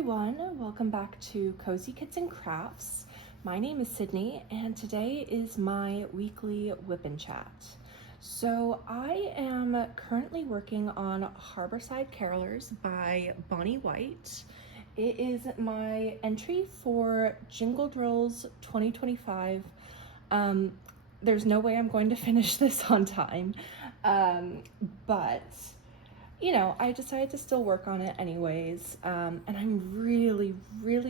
everyone, welcome back to Cozy Kits and Crafts. My name is Sydney and today is my weekly whip and chat. So I am currently working on Harborside Carolers by Bonnie White. It is my entry for Jingle Drills 2025. There's no way I'm going to finish this on time, but you know, I decided to still work on it anyways, and I'm really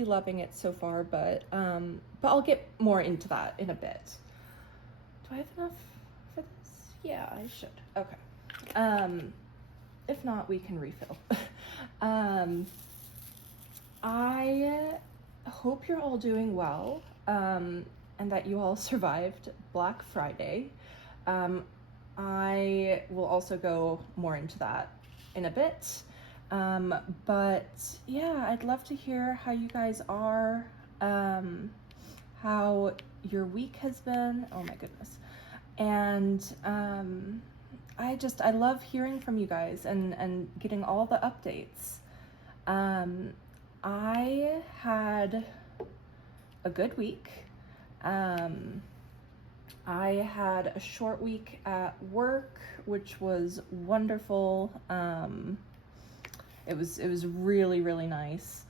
loving it so far, but I'll get more into that in a bit. Do I have enough for this? Yeah, I should. Okay. If not, we can refill. I hope you're all doing well, and that you all survived Black Friday. I will also go more into that in a bit, but yeah, I'd love to hear how you guys are, how your week has been. Oh my goodness. And I love hearing from you guys and getting all the updates. I had a good week. I had a short week at work, which was wonderful. It was really nice.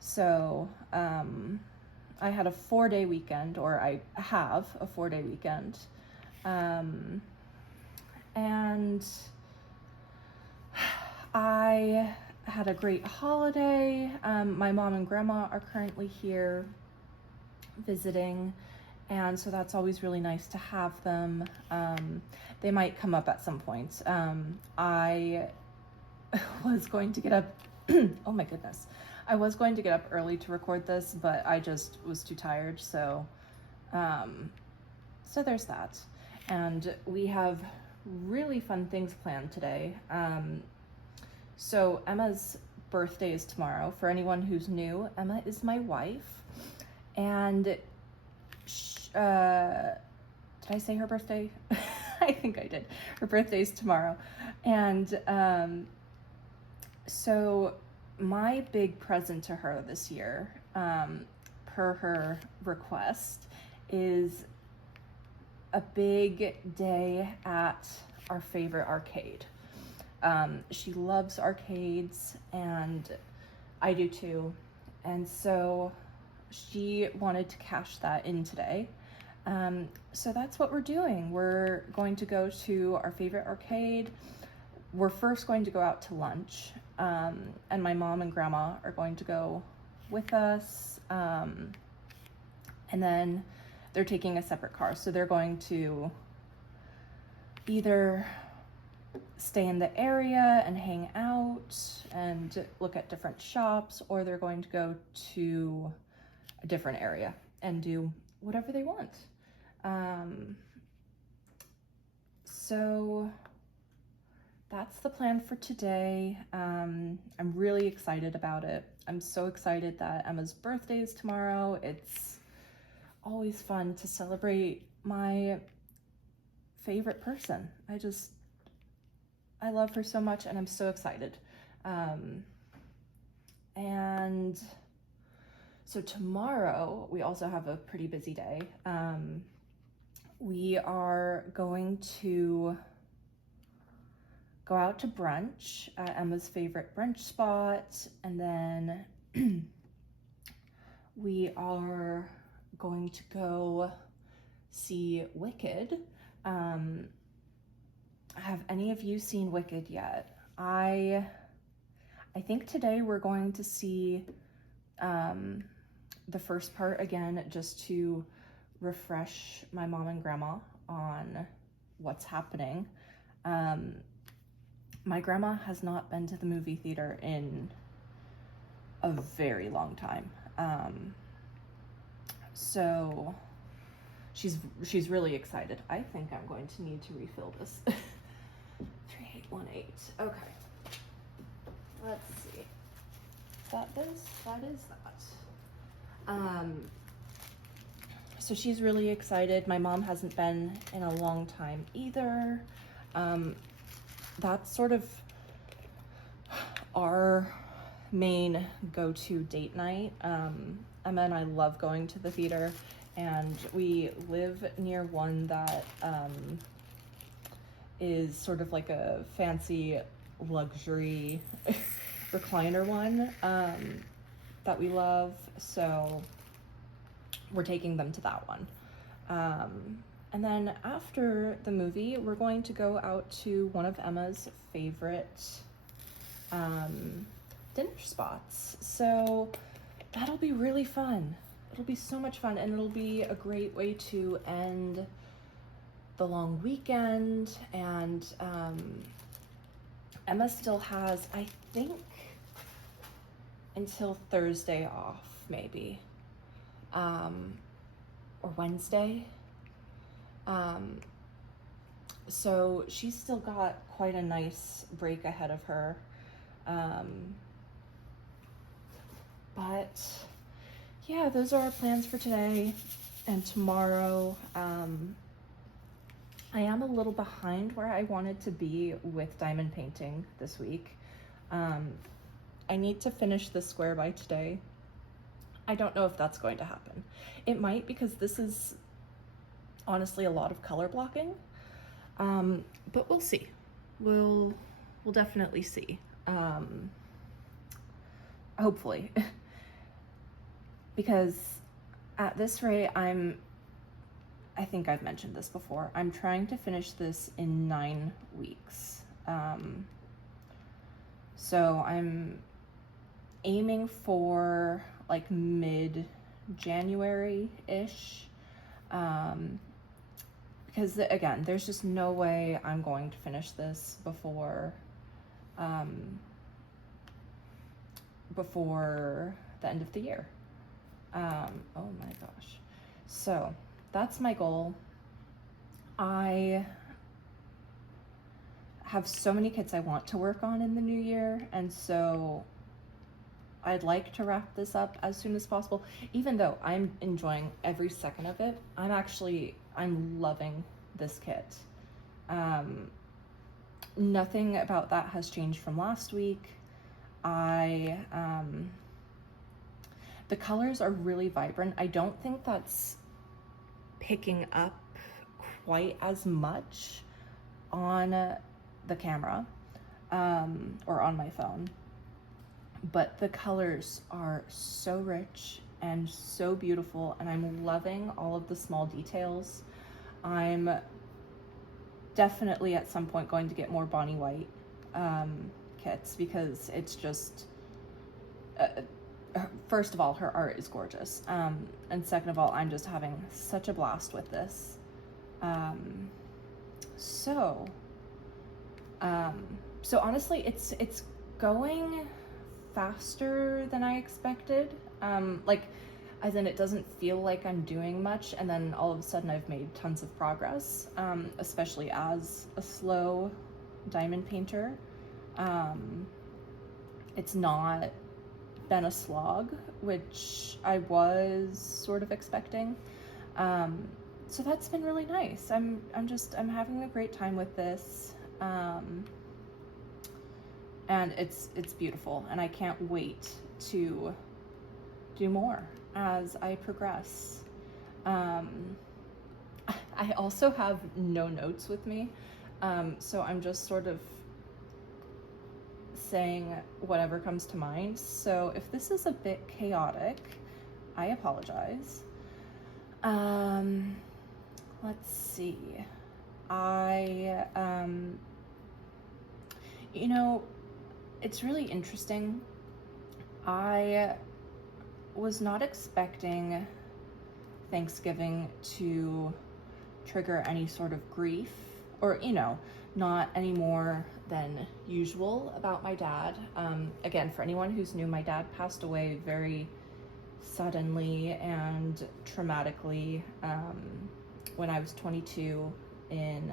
So I had a 4-day weekend, or I have a 4-day weekend, and I had a great holiday. My mom and grandma are currently here visiting, and so that's always really nice to have them. They might come up at some point. I was going to get up, oh my goodness. I was going to get up early to record this, but I just was too tired, so there's that. And we have really fun things planned today. So Emma's birthday is tomorrow. For anyone who's new, Emma is my wife, and did I say her birthday? I think I did. Her birthday's tomorrow. And so my big present to her this year, per her request, is a big day at our favorite arcade. She loves arcades, and I do too. And so she wanted to cash that in today. So that's what we're doing. We're going to go to our favorite arcade. We're first going to go out to lunch, and my mom and grandma are going to go with us. And then they're taking a separate car. So they're going to either stay in the area and hang out and look at different shops, or they're going to go to a different area and do whatever they want. So that's the plan for today. I'm really excited about it. I'm so excited that Emma's birthday is tomorrow. It's always fun to celebrate my favorite person. I love her so much, and I'm so excited. And so tomorrow, we also have a pretty busy day. We are going to go out to brunch at Emma's favorite brunch spot, and then we are going to go see Wicked. Have any of you seen Wicked yet? I think today we're going to see the first part again, just to refresh my mom and grandma on what's happening. My grandma has not been to the movie theater in a very long time. So she's really excited. I think I'm going to need to refill this. 3818. Okay. Let's see. Is that this? That is that. So she's really excited. My mom hasn't been in a long time either. That's sort of our main go-to date night. Emma and I love going to the theater, and we live near one that is sort of like a fancy luxury recliner one that we love, so we're taking them to that one. And then after the movie, we're going to go out to one of Emma's favorite dinner spots. So that'll be really fun. It'll be so much fun, and it'll be a great way to end the long weekend. And Emma still has, I think, until Thursday off, maybe, or Wednesday. So she's still got quite a nice break ahead of her. But yeah, those are our plans for today and tomorrow. I am a little behind where I wanted to be with diamond painting this week. I need to finish the square by today. I don't know if that's going to happen. It might, because this is honestly a lot of color blocking, but we'll see. We'll definitely see. Hopefully, because at this rate, I think I've mentioned this before, I'm trying to finish this in 9 weeks. So I'm aiming for like mid-January-ish, because again, there's just no way I'm going to finish this before the end of the year. Oh my gosh. So that's my goal. I have so many kits I want to work on in the new year, and so I'd like to wrap this up as soon as possible. Even though I'm enjoying every second of it, I'm loving this kit. Nothing about that has changed from last week. The colors are really vibrant. I don't think that's picking up quite as much on the camera, or on my phone, but the colors are so rich and so beautiful, and I'm loving all of the small details. I'm definitely at some point going to get more Bonnie White kits, because it's just, first of all, her art is gorgeous, and second of all, I'm just having such a blast with this. So honestly, it's going faster than I expected. Like, as in, it doesn't feel like I'm doing much, and then all of a sudden I've made tons of progress, especially as a slow diamond painter. It's not been a slog, which I was sort of expecting. So that's been really nice. I'm having a great time with this. And it's beautiful, and I can't wait to do more as I progress. I also have no notes with me, so I'm just sort of saying whatever comes to mind. So if this is a bit chaotic, I apologize. Let's see. It's really interesting. I was not expecting Thanksgiving to trigger any sort of grief, or, not any more than usual about my dad. Again, for anyone who's new, my dad passed away very suddenly and traumatically when I was 22 in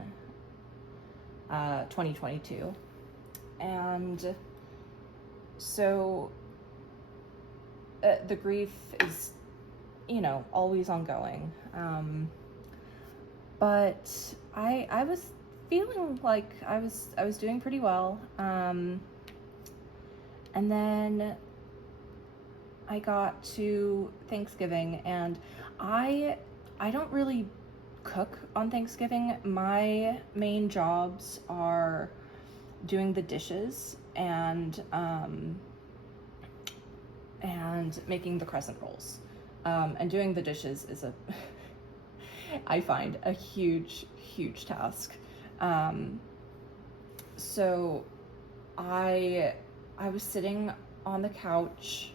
2022. And so the grief is, always ongoing. But I was feeling like I was doing pretty well. And then I got to Thanksgiving, and I don't really cook on Thanksgiving. My main jobs are doing the dishes and making the crescent rolls. And doing the dishes is I find a huge task. So I was sitting on the couch.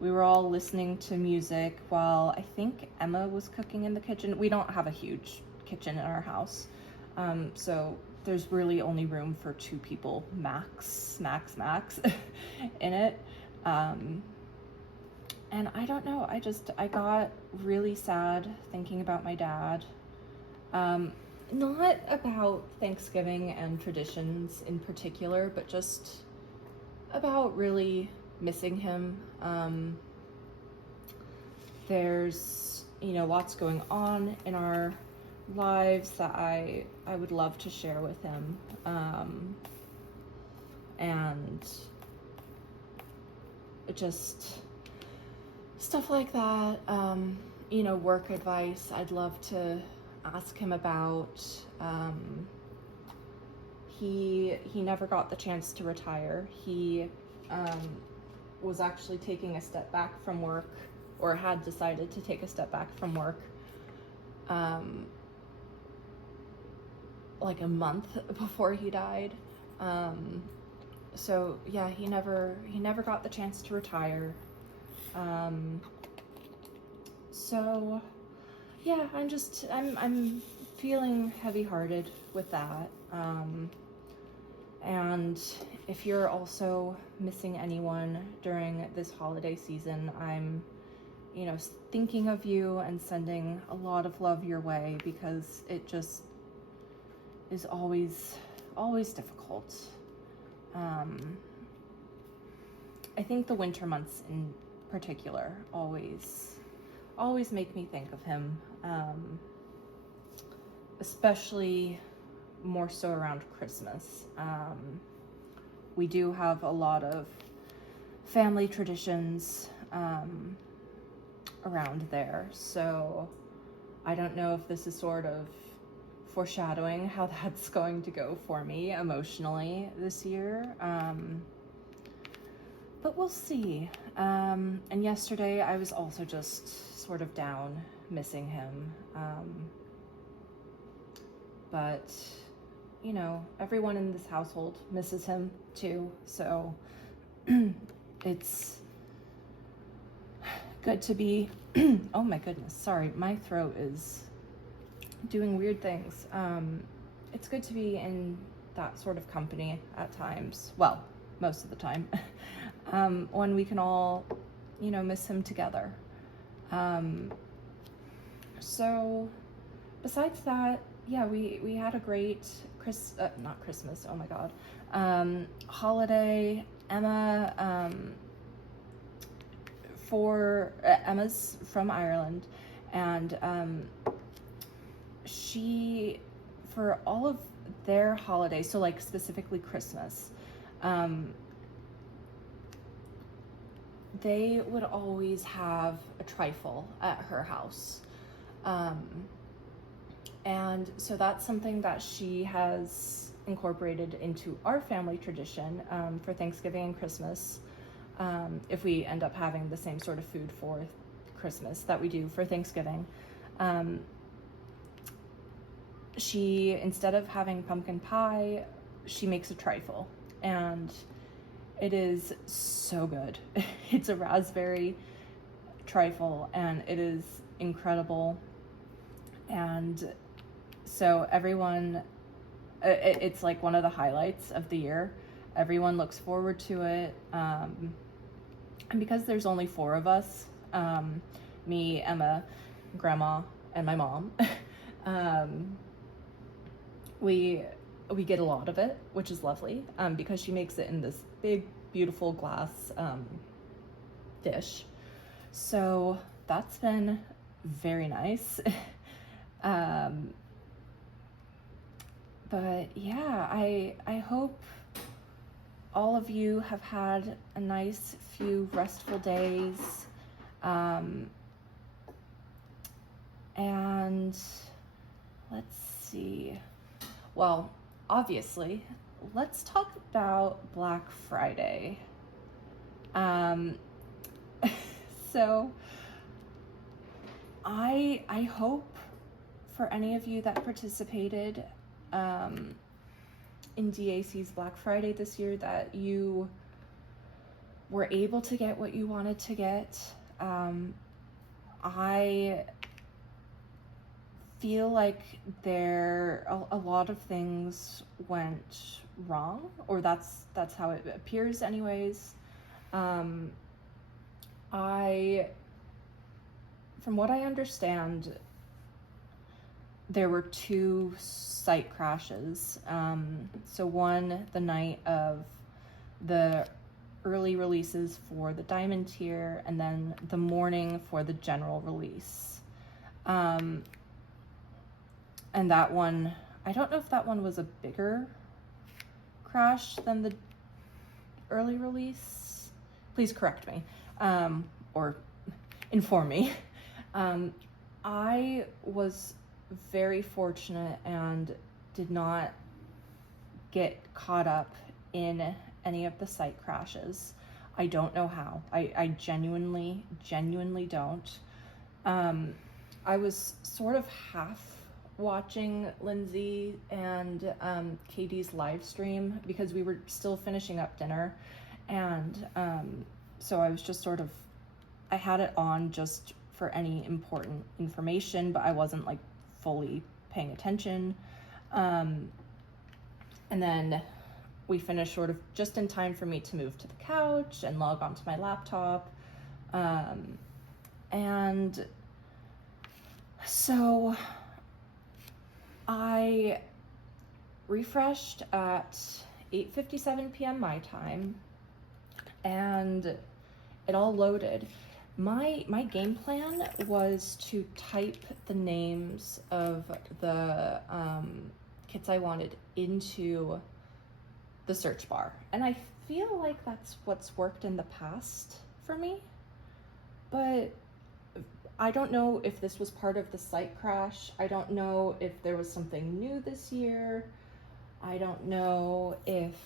We were all listening to music while I think Emma was cooking in the kitchen. We don't have a huge kitchen in our house. So there's really only room for 2 people max in it. And I don't know, I got really sad thinking about my dad. Not about Thanksgiving and traditions in particular, but just about really missing him. There's, lots going on in our lives that I would love to share with him. And just stuff like that, work advice I'd love to ask him about. He never got the chance to retire. He was actually taking a step back from work, or had decided to take a step back from work like a month before he died. So yeah, he never got the chance to retire. So yeah, I'm feeling heavy-hearted with that. And if you're also missing anyone during this holiday season, I'm, thinking of you and sending a lot of love your way, because it just is always difficult. I think the winter months in particular always make me think of him, especially more so around Christmas. We do have a lot of family traditions around there, so I don't know if this is sort of foreshadowing how that's going to go for me emotionally this year, but we'll see. And yesterday I was also just sort of down, missing him, but everyone in this household misses him too, so it's good to be oh my goodness, sorry, my throat is doing weird things. It's good to be in that sort of company at times, well, most of the time, when we can all, miss him together. So besides that, yeah, we had a great not Christmas, oh my God, holiday. Emma's from Ireland, and she, for all of their holidays, so like specifically Christmas, they would always have a trifle at her house. And so that's something that she has incorporated into our family tradition for Thanksgiving and Christmas. If we end up having the same sort of food for Christmas that we do for Thanksgiving. She, instead of having pumpkin pie, she makes a trifle, and it is so good. It's a raspberry trifle, and it is incredible. And so everyone, it's like one of the highlights of the year. Everyone looks forward to it. And because there's only 4 of us, me, Emma, Grandma, and my mom, we get a lot of it, which is lovely, because she makes it in this big, beautiful glass dish. So that's been very nice. But yeah, I hope all of you have had a nice few restful days. And let's see. Well, obviously, let's talk about Black Friday. So I hope for any of you that participated in DAC's Black Friday this year that you were able to get what you wanted to get. I feel like a lot of things went wrong, or that's how it appears anyways. From what I understand, there were 2 site crashes. So one the night of the early releases for the Diamond tier, and then the morning for the general release. And that one, I don't know if that one was a bigger crash than the early release. Please correct me, or inform me. I was very fortunate and did not get caught up in any of the site crashes. I don't know how. I genuinely don't. I was sort of half watching Lindsay and Katie's live stream because we were still finishing up dinner, and so I was just sort of, I had it on just for any important information, but I wasn't like fully paying attention. And then we finished sort of just in time for me to move to the couch and log onto my laptop. And so I refreshed at 8:57 p.m. my time, and it all loaded. My game plan was to type the names of the kits I wanted into the search bar, and I feel like that's what's worked in the past for me, but I don't know if this was part of the site crash. I don't know if there was something new this year. I don't know if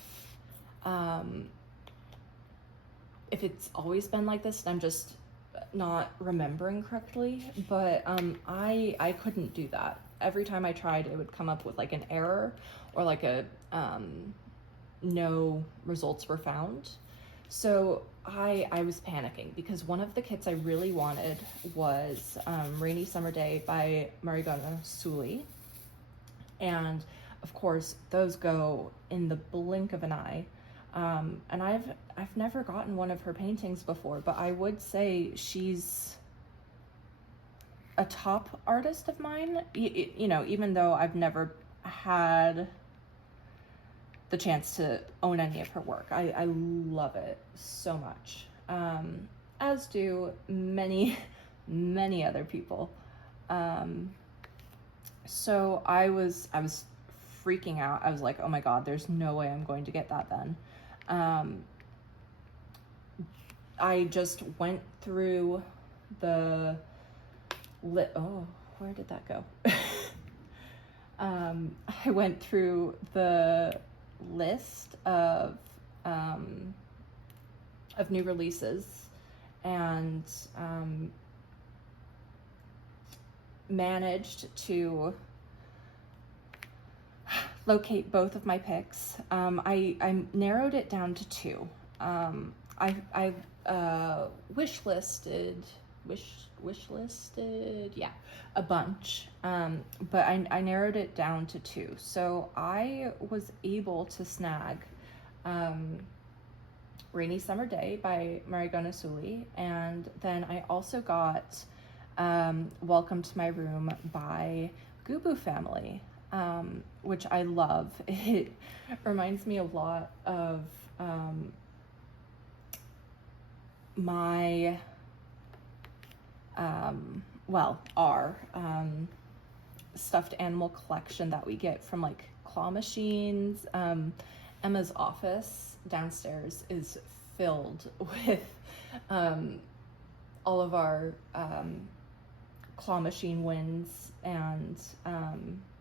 it's always been like this and I'm just not remembering correctly, but I couldn't do that. Every time I tried, it would come up with like an error or like a no results were found. So I was panicking because one of the kits I really wanted was Rainy Summer Day by Marigona Suli, and of course those go in the blink of an eye. And I've never gotten one of her paintings before, but I would say she's a top artist of mine, you know, even though I've never had the chance to own any of her work. I love it so much, as do many other people. So I was freaking out. I was like, oh my god, there's no way I'm going to get that then. I just went through the oh, where did that go? I went through the list of new releases and managed to locate both of my picks. I narrowed it down to 2. I wishlisted, yeah, a bunch, but I narrowed it down to 2. So I was able to snag Rainy Summer Day by Marigona Suli, and then I also got Welcome to My Room by Gubu Family, which I love. It reminds me a lot of my our stuffed animal collection that we get from like claw machines, Emma's office downstairs is filled with all of our claw machine wins, and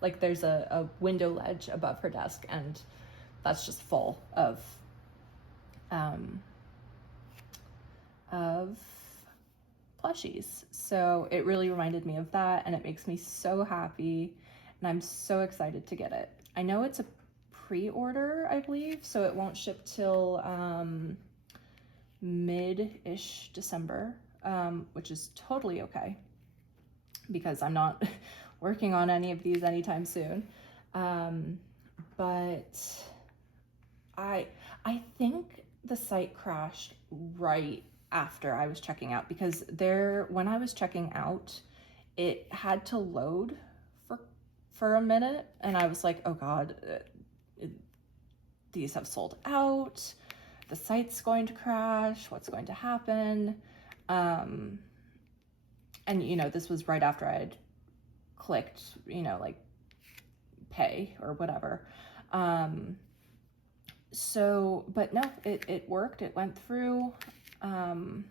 like there's a window ledge above her desk, and that's just full of plushies. So it really reminded me of that, and it makes me so happy, and I'm so excited to get it. I know it's a pre-order, I believe, so it won't ship till mid-ish December, which is totally okay because I'm not working on any of these anytime soon. But I think the site crashed right after I was checking out, because when I was checking out, it had to load for a minute, and I was like, oh God, these have sold out. The site's going to crash. What's going to happen? And this was right after I had clicked, like pay or whatever. But no, it worked. It went through. And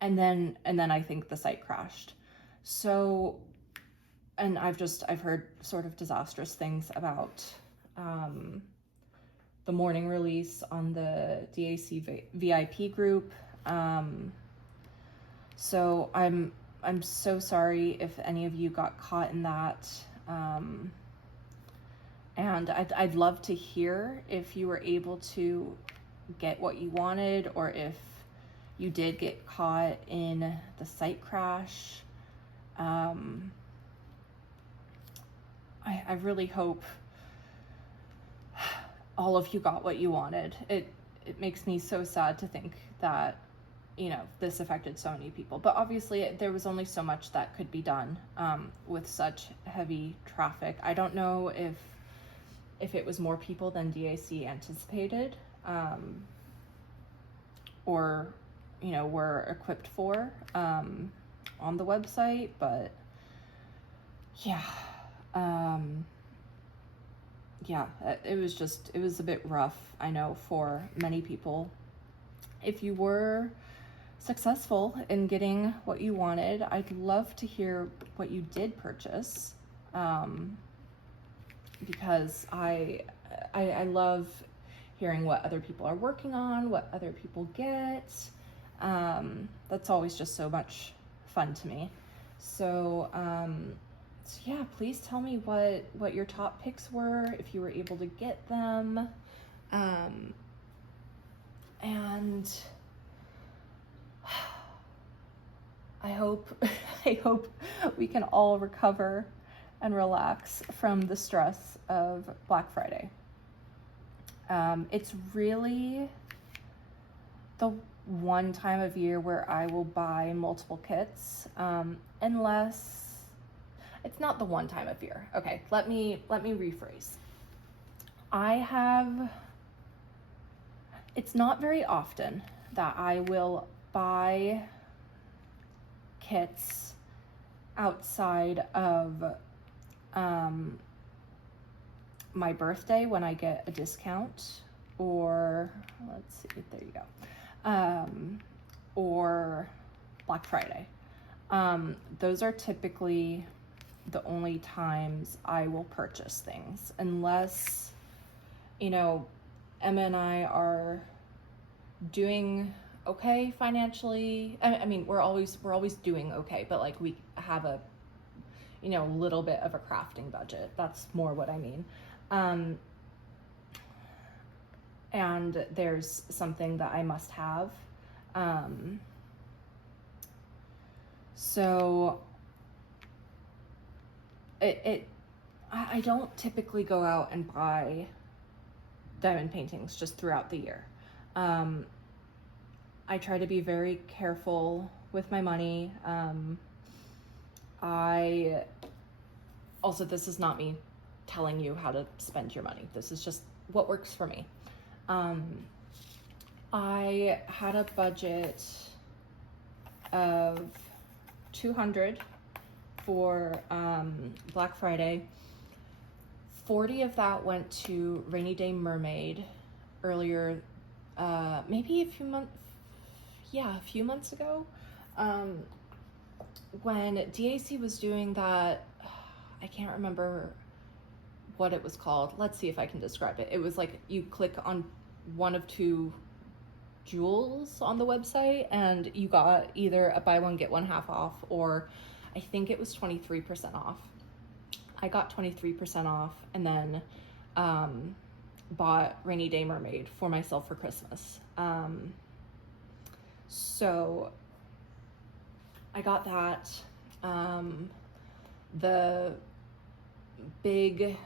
then I think the site crashed. So, and I've heard sort of disastrous things about the morning release on the DAC VIP group. So I'm so sorry if any of you got caught in that. And I'd love to hear if you were able to get what you wanted, or if you did get caught in the site crash. I really hope all of you got what you wanted. It makes me so sad to think that, this affected so many people. But obviously there was only so much that could be done with such heavy traffic. I don't know if it was more people than DAC anticipated, or, were equipped for on the website, but yeah. It was a bit rough, I know, for many people. If you were successful in getting what you wanted, I'd love to hear what you did purchase, because I love hearing what other people are working on, what other people get. That's always just so much fun to me. So yeah, please tell me what your top picks were, if you were able to get them. And I hope we can all recover and relax from the stress of Black Friday. It's really the one time of year where I will buy multiple kits, unless it's not the one time of year. Okay, let me rephrase. It's not very often that I will buy kits outside of my birthday, when I get a discount, or let's see, there you go, or Black Friday. Those are typically the only times I will purchase things, unless, Emma and I are doing okay financially. I mean, we're always doing okay, but like we have a little bit of a crafting budget. That's more what I mean. And there's something that I must have. So I don't typically go out and buy diamond paintings just throughout the year. I try to be very careful with my money. This is not me telling you how to spend your money. This is just what works for me. I had a budget of $200 for Black Friday 40 of that went to Rainy Day Mermaid earlier, maybe a few months ago, when DAC was doing that. I can't remember what it was called. Let's see if I can describe it. It was like you click on one of two jewels on the website and you got either a buy one get one half off, or I think it was 23% off. I got 23% off and then bought Rainy Day Mermaid for myself for Christmas. So I got that. The big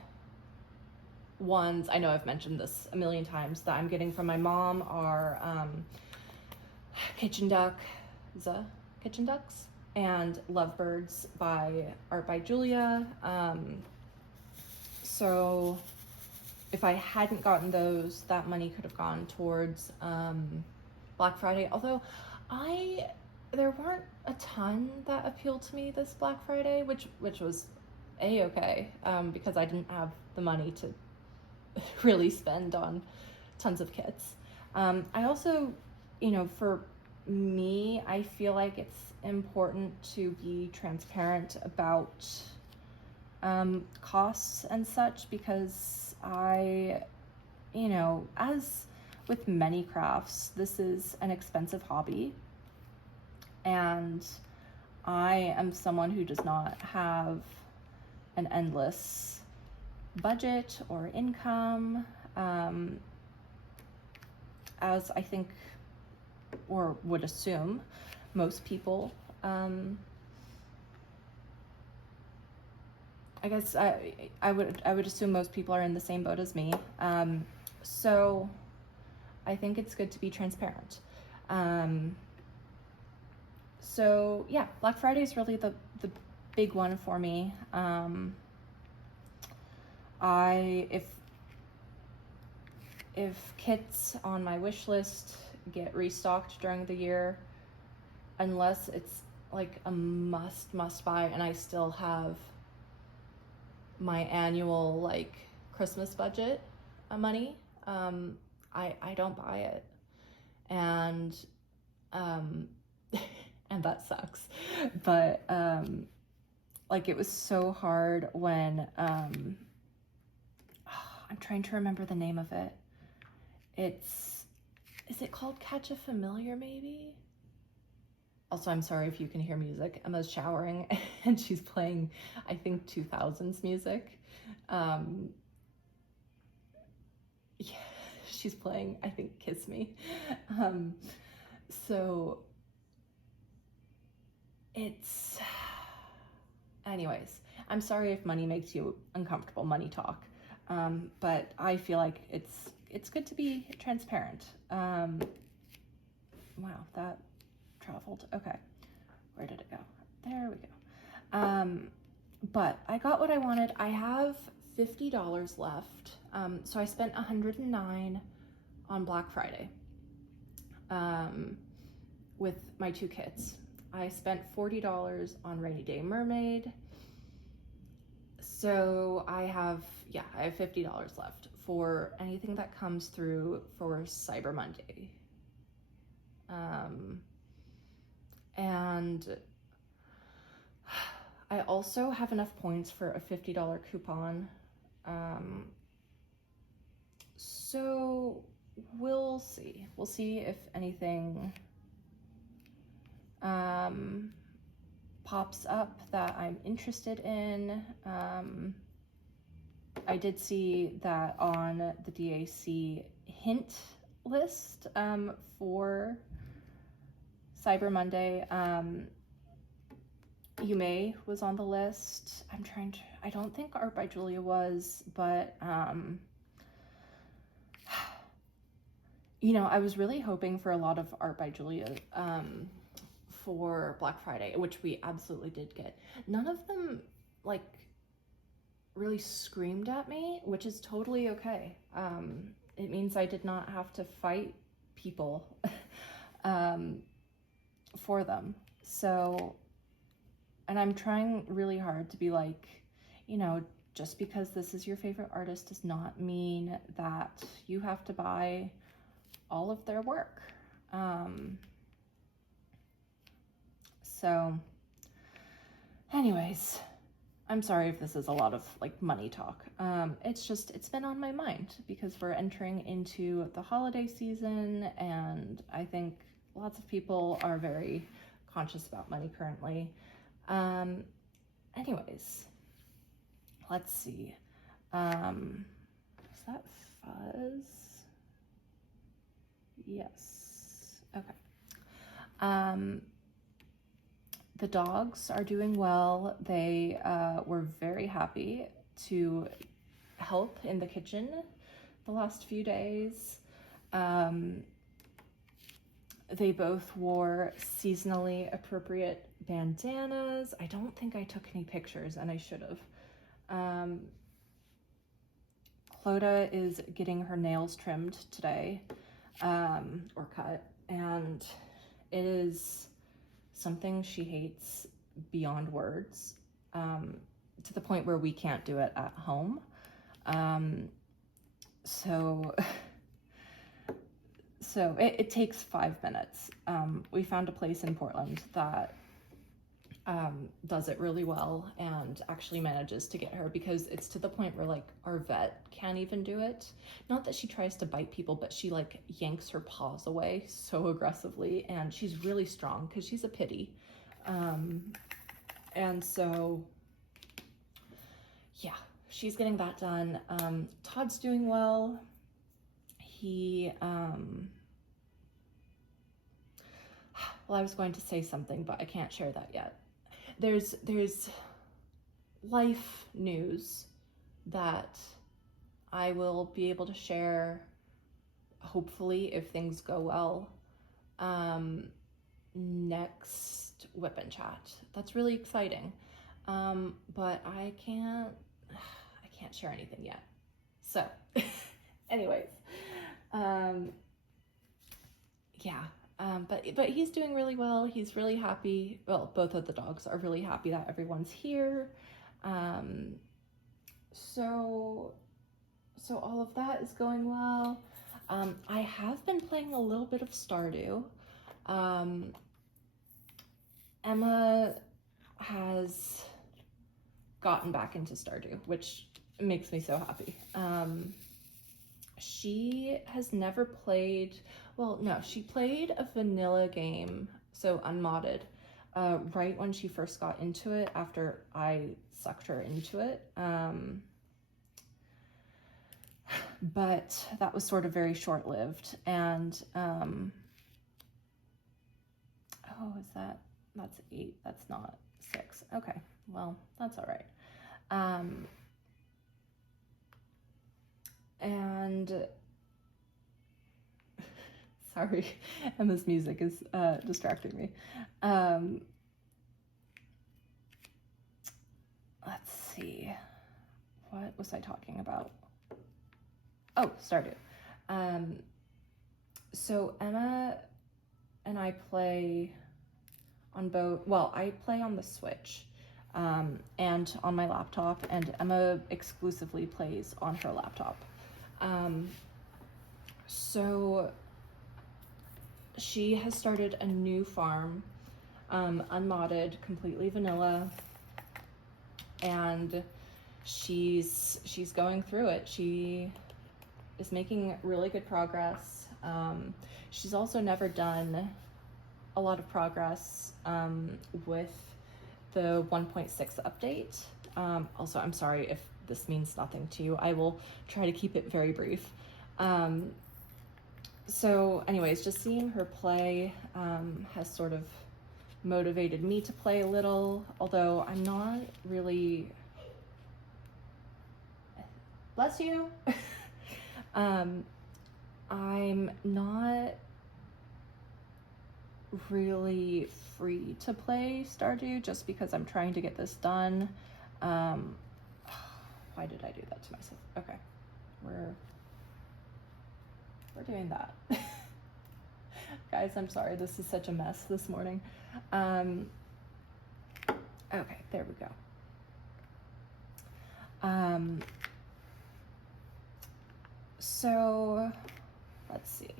ones, I know I've mentioned this a million times, that I'm getting from my mom are kitchen ducks and lovebirds by Art by Julia. So if I hadn't gotten those, that money could have gone towards Black Friday, although there weren't a ton that appealed to me this Black Friday, which was a-okay, because I didn't have the money to really spend on tons of kits. I also, for me, I feel like it's important to be transparent about costs and such, because as with many crafts, this is an expensive hobby, and I am someone who does not have an endless budget or income, as I think, or would assume, most people. I guess I would assume most people are in the same boat as me. So I think it's good to be transparent. So yeah, Black Friday is really the big one for me. If kits on my wish list get restocked during the year, unless it's like a must buy and I still have my annual like Christmas budget money, I don't buy it. And and that sucks. But like, it was so hard when I'm trying to remember the name of it. Is it called Catch a Familiar, maybe? Also, I'm sorry if you can hear music. Emma's showering and she's playing, I think, 2000s music. Yeah, she's playing, I think, Kiss Me. So anyways, I'm sorry if money makes you uncomfortable, money talk. But I feel like it's good to be transparent. Wow, that traveled. Okay, where did it go? There we go. But I got what I wanted. I have $50 left. So I spent $109 on Black Friday with my two kits. I spent $40 on Rainy Day Mermaid. So I have $50 left for anything that comes through for Cyber Monday. And I also have enough points for a $50 coupon. So we'll see. We'll see if anything pops up that I'm interested in. I did see that on the DAC hint list for Cyber Monday. Yume was on the list. I don't think Art by Julia was, but I was really hoping for a lot of Art by Julia for Black Friday, which we absolutely did get. None of them like really screamed at me, which is totally okay. It means I did not have to fight people for them. So, and I'm trying really hard to be like, just because this is your favorite artist does not mean that you have to buy all of their work. So anyways, I'm sorry if this is a lot of like money talk. It's been on my mind because we're entering into the holiday season, and I think lots of people are very conscious about money currently. Anyways, let's see. Is that fuzz? Yes. Okay. The dogs are doing well. They were very happy to help in the kitchen the last few days. They both wore seasonally appropriate bandanas. I don't think I took any pictures, and I should have. Clodagh is getting her nails trimmed today, or cut, and it is something she hates beyond words, to the point where we can't do it at home. So it takes 5 minutes. We found a place in Portland that does it really well and actually manages to get her, because it's to the point where like our vet can't even do it. Not that she tries to bite people, but she like yanks her paws away so aggressively, and she's really strong because she's a pitty. And so yeah, she's getting that done. Todd's doing well. He well, I was going to say something, but I can't share that yet. There's life news that I will be able to share, hopefully, if things go well, next Whip and Chat. That's really exciting. But I can't share anything yet. So anyways, yeah. But he's doing really well. He's really happy. Well, both of the dogs are really happy that everyone's here. So all of that is going well. I have been playing a little bit of Stardew. Emma has gotten back into Stardew, which makes me so happy. She has never played, well, no, she played a vanilla game, so unmodded, right when she first got into it after I sucked her into it. But that was sort of very short-lived, and, oh, that's 8, that's not 6. Okay, well, that's all right. And sorry, Emma's music is distracting me. Let's see, what was I talking about? Oh, Stardew. So Emma and I play on both, well, I play on the Switch and on my laptop, and Emma exclusively plays on her laptop. So she has started a new farm, unmodded, completely vanilla, and she's going through it. She is making really good progress. She's also never done a lot of progress with the 1.6 update. Also, I'm sorry if this means nothing to you. I will try to keep it very brief. So anyways, just seeing her play has sort of motivated me to play a little, although I'm not really, bless you. I'm not really free to play Stardew just because I'm trying to get this done. Why did I do that to myself? Okay, we're doing that. Guys, I'm sorry, this is such a mess this morning. Okay, there we go. So let's see,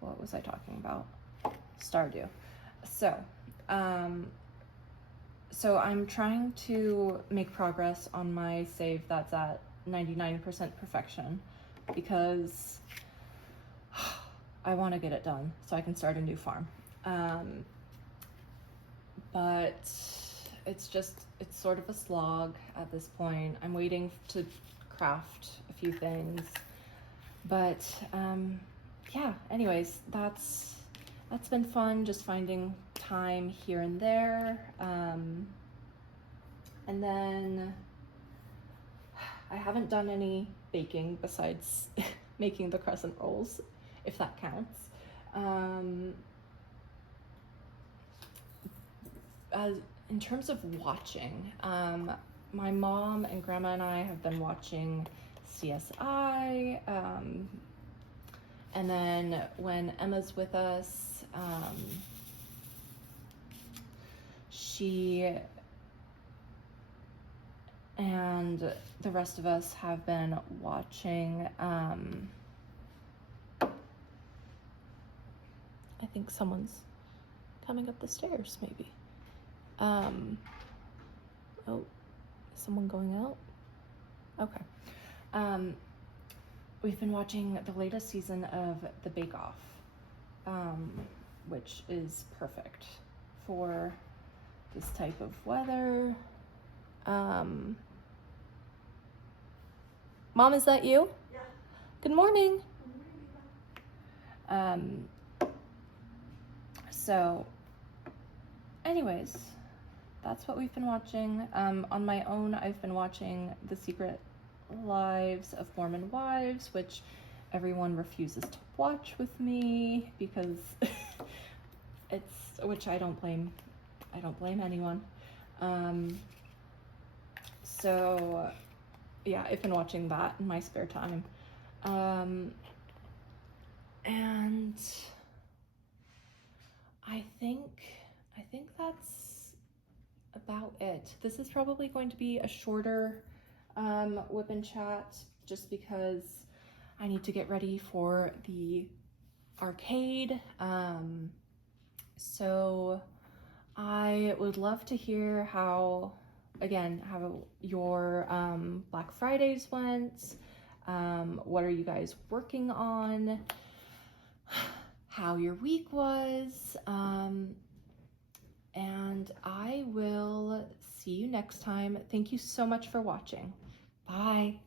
what was I talking about? Stardew. So I'm trying to make progress on my save that's at 99% perfection because I want to get it done so I can start a new farm. But it's sort of a slog at this point. I'm waiting to craft a few things. But yeah, anyways, that's been fun, just finding time here and there. And then I haven't done any baking besides making the crescent rolls, if that counts. In terms of watching, my mom and grandma and I have been watching CSI, and then when Emma's with us, she and the rest of us have been watching, I think someone's coming up the stairs, maybe. Oh, is someone going out? Okay. We've been watching the latest season of The Bake Off, which is perfect for this type of weather. Mom, is that you? Yeah. Good morning. So anyways, that's what we've been watching. On my own, I've been watching The Secret Lives of Mormon Wives, which everyone refuses to watch with me because which I don't blame anyone. So yeah, I've been watching that in my spare time. And I think that's about it. This is probably going to be a shorter whip and chat just because I need to get ready for the arcade. So I would love to hear how your Black Fridays went. What are you guys working on? How your week was. And I will see you next time. Thank you so much for watching. Bye.